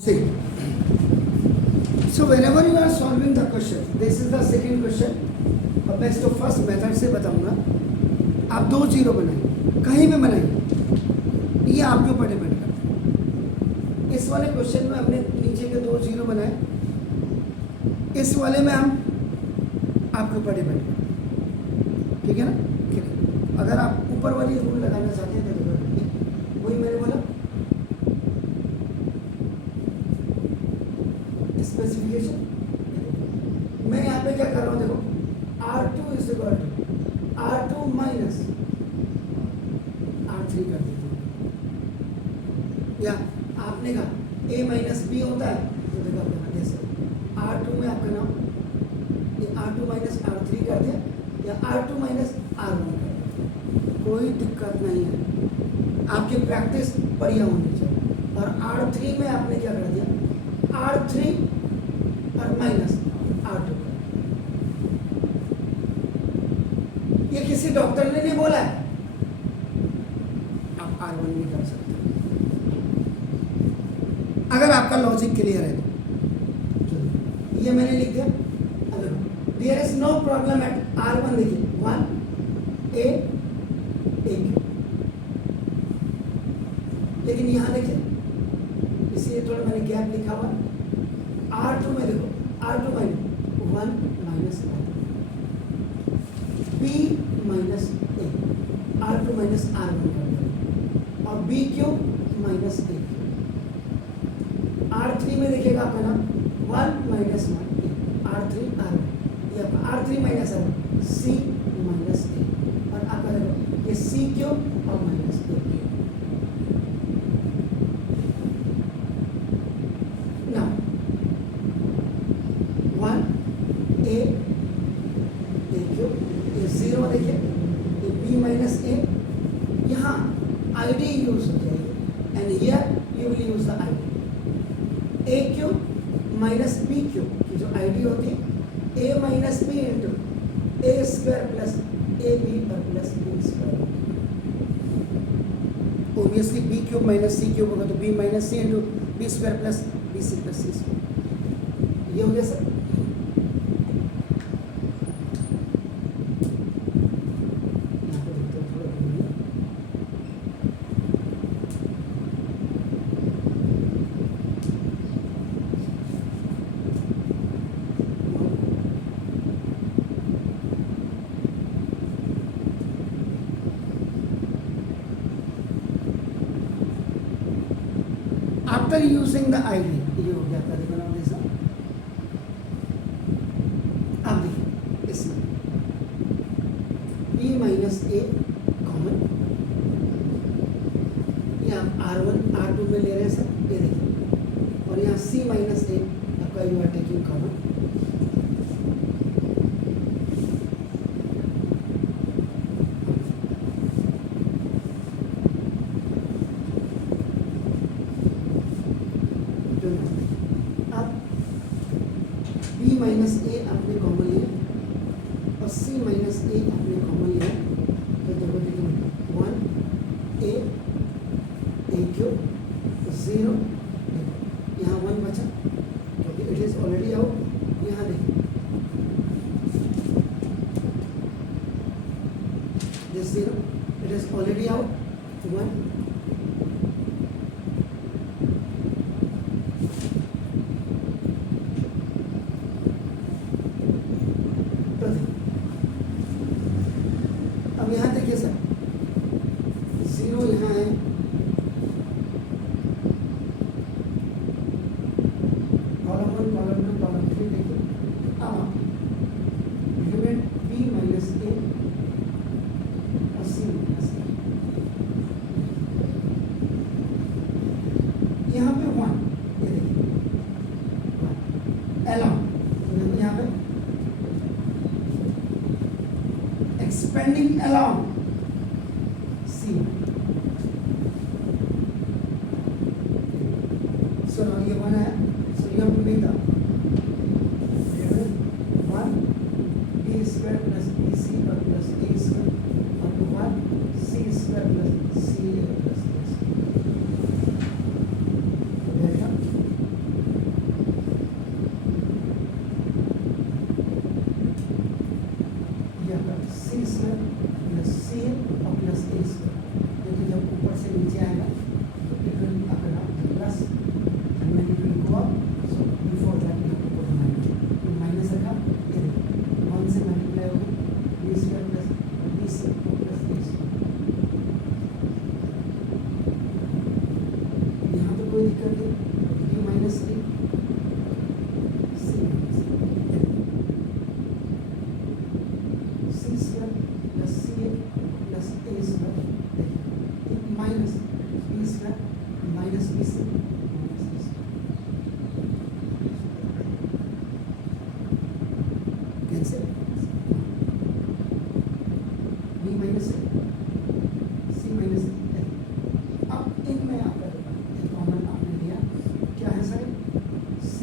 See, so whenever you are solving the question, this is the second question. अब मैं इसको first method से बताऊंगा. आप दो जीरो बनाइए, कहीं भी बनाइए, ये आपके ऊपर डिपेंड करता है. इस वाले क्वेश्चन में हमने नीचे के दो जीरो बनाए, इस वाले में हम आपके ऊपर डिपेंड करते हैं. ठीक है ना? ठीक है. अगर आप ऊपर वाली रूल लगाना चाहते हैं तो वही मैंने बोला, स्पेसिफिकेशन. मैं यहाँ पे क्या कर रहा हूँ, देखो R2 is equal to R2 minus R3 कर दीजिए. या आपने कहा A माइनस B होता है, तो देखो आप जैसे R2 में आपका नाम ये R2 माइनस R3 कर दिया या R2 माइनस R1 कर दिया, कोई दिक्कत नहीं है. आपकी प्रैक्टिस बढ़िया होनी चाहिए. और R3 में आपने क्या कर दिया, R3 और माइनस R2. ये किसी डॉक्टर ने नहीं बोला है, आप R1 भी कर सकते हैं अगर आपका लॉजिक क्लियर है तो. ये मैंने लिख दिया. अगर there is no problem at R1, देखिए 1 A एक, लेकिन यहां देखिए इसलिए थोड़ा मैंने गैप लिखा हुआ. R2 में देखो R2 minus 1 minus B minus A, R2 minus R1 कर दिया और B cube minus A. R3 में देखिएगा आपका नाम 1 माइनस 1 R3 R1, ये आपका R3 minus R1 C minus A, और आपका देखो ये C क्यूब और माइनस A. ID यूज हो जाएगी and here you will use the ID. A cube minus B cube की जो ID होती है A minus B into A square plus AB और plus B square. Obviously B cube minus C cube होगा तो B minus C into B square plus BC plus C square. ये हो गया sir. After using the ID, ये हो गया. कभी बनाओ जैसा आप देखिए इसमें B माइनस A कॉमन, यहाँ R1 R2 में ले रहे हैं सर, ये देखिए, और यहाँ C माइनस A आपका you are taking common. B minus A आपने कॉमन लिया और C माइनस A आपने कॉमन लिया, तो देखो देखिए 1 A क्यूब 0, यहाँ 1 बचा क्योंकि इट इज ऑलरेडी आउट. यहाँ देखिए this 0 it is already out 1. अब यहाँ देखिए सर 0 यहाँ है, कॉलम 1 कॉलम 2 कॉलम 3 देखिए. अब एलिमेंट B माइनस A और C माइनस A, यहाँ पे 1, ये देखिए 1 अलाउंड, यहाँ पे expanding along C. So now ये 1 है, so you have to make the 1 B square plus BC और plus A square और 1 C square plus CA plus A square.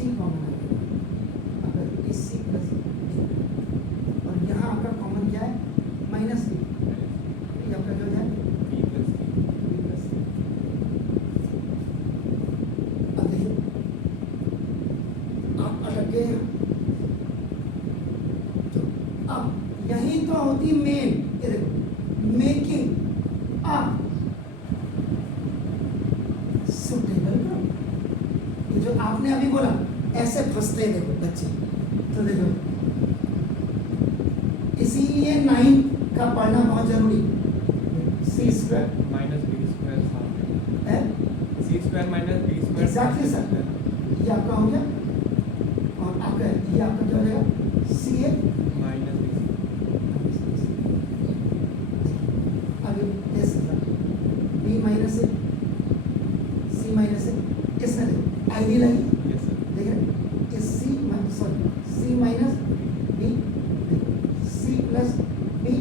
C common आ गया, अगर इस सी प्लस और यहाँ आपका कॉमन क्या है माइनस बी, ये आपका जो है बी प्लस सी। अब देखिए आप अटक गए हैं। तो अब यही तो होती मेन, ये देखो मेकिंग अप सुटेबल ग्रुप। ये जो आपने अभी बोला ऐसे फंसते हैं देखो बच्चे, तो देखो इसीलिए 9 का पढ़ना बहुत जरूरी। C square minus B square साथ है C square minus B square. Exactly sir, ये आपका हो गया और आपका ये आपका क्या हो जाएगा सी ए माइनस बी। अभी B minus A C minus A, इसमें देखो आइडियल है, यस सर। देख रहे इस C sorry C minus B C plus B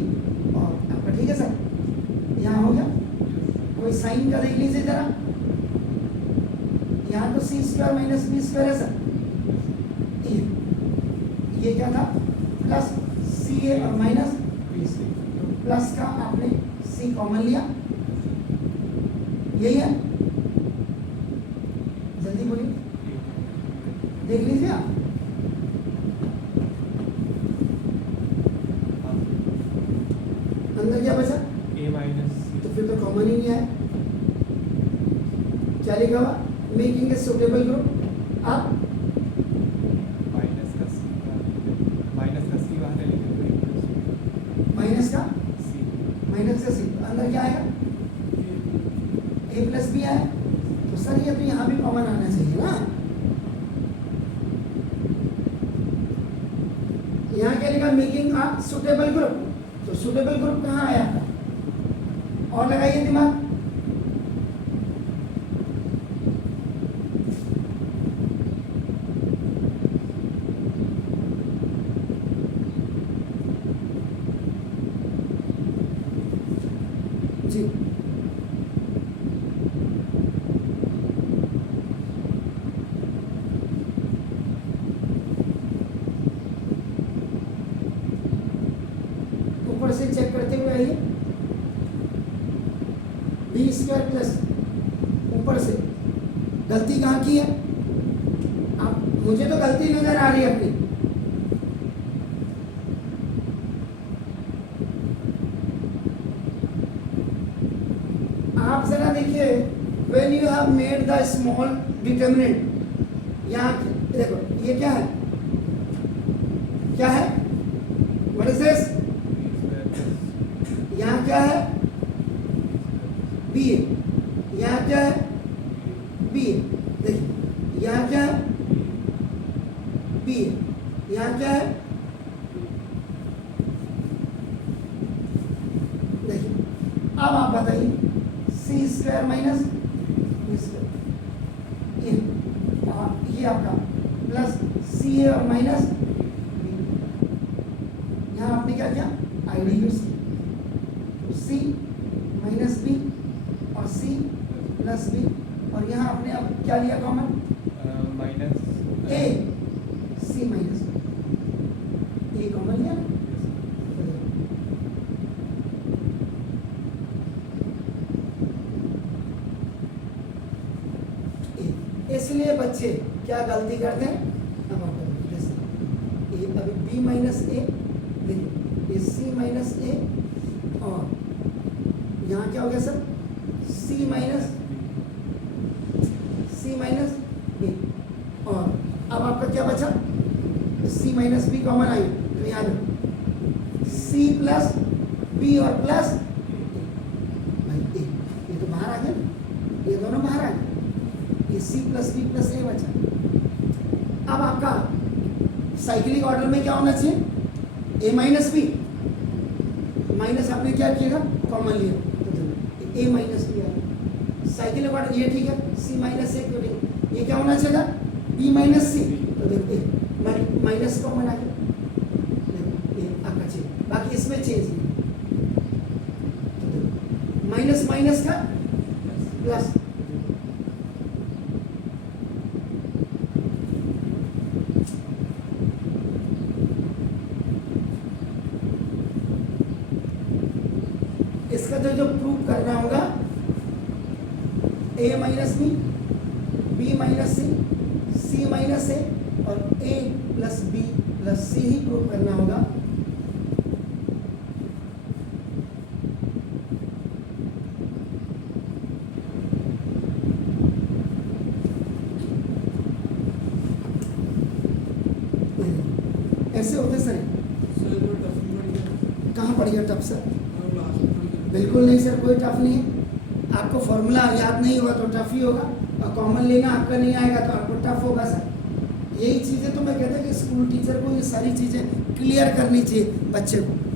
और आपका ठीक है सर, यहाँ हो गया। कोई साइन का देख लीजिए जरा, यहाँ तो सी स्क्वायर माइनस बी स्क्वायर है सर, ये क्या था प्लस सी ए और माइनस बी सी, तो प्लस का आपने सी कॉमन लिया, यही है। जल्दी बोलिए, देख लीजिए आप। अंदर क्या बचा, ए माइनस सी। तो फिर तो कॉमन ही नहीं आया। क्या लिखा हुआ मेकिंग ए सुटेबल ग्रुप, आप माइनस का सी बाहर है लेकिन माइनस का सी। सी, अंदर क्या आएगा ए प्लस बी आया, तो सर ये तो यहाँ भी कॉमन आना चाहिए ना। यहाँ क्या लिखा मेकिंग अ सुटेबल ग्रुप, तो सुटेबल ग्रुप कहाँ आया, और लगाइए दिमाग। जी ऊपर से चेक करते हुए आइए, बी स्क्वायर प्लस ऊपर से गलती कहाँ की है, आप मुझे तो गलती नजर आ रही है अपनी। आप जरा देखिए when you have made the small determinant, यहाँ देखो ये क्या है, क्या है what is this, यहाँ क्या है बी है, यहाँ क्या है बी है, देखिए यहाँ क्या है बी है, यहाँ क्या है देखिए। अब आप बताइए सी स्क्वायर माइनस बी स्क्वायर, ये आपका प्लस सी ए और माइनस बी, यहाँ आपने क्या किया आईडी यूज की, सी माइनस बी और सी प्लस बी, और यहाँ आपने अब क्या लिया common minus A C minus A common लिया। इसलिए बच्चे क्या गलती करते हैं, अब आप ए अभी बी माइनस ए, देखिए ये सी माइनस ए और यहाँ क्या हो गया सर सी माइनस बी, और अब आपका क्या बचा सी माइनस बी कॉमन आई, तो याद सी प्लस बी और प्लस ए, ये तो बाहर आ गया ना, ये दोनों बाहर आ गए, ये सी प्लस बी प्लस ए बचा। अब आपका साइक्लिक ऑर्डर में क्या होना चाहिए ए माइनस बी, माइनस आपने क्या किएगा कॉमन लिया, तो ए माइनस बी आया। साइक्लिक ऑर्डर ये ठीक है, सी माइनस ए क्यों नहीं, ये क्या होना चाहिए बी माइनस सी, तो देखो माइनस कॉमन आ गया, देखो ए आपका चेंज, बाकी इसमें चेंज नहीं, तो देखो माइनस माइनस का प्लस, इसका जो प्रूव करना होगा ए माइनस बी माइनस सी माइनस ए और ए प्लस बी प्लस सी ही प्रूव करना होगा। ऐसे होते सर, कहाँ पड़ गया टफ सर? बिल्कुल नहीं सर, कोई टफ नहीं है। आपको फॉर्मूला याद नहीं होगा तो टफ ही होगा, और कॉमन लेना आपका नहीं आएगा तो आपको टफ होगा सर। यही चीज़ें तो मैं कहता कि स्कूल टीचर को ये सारी चीज़ें क्लियर करनी चाहिए बच्चे को।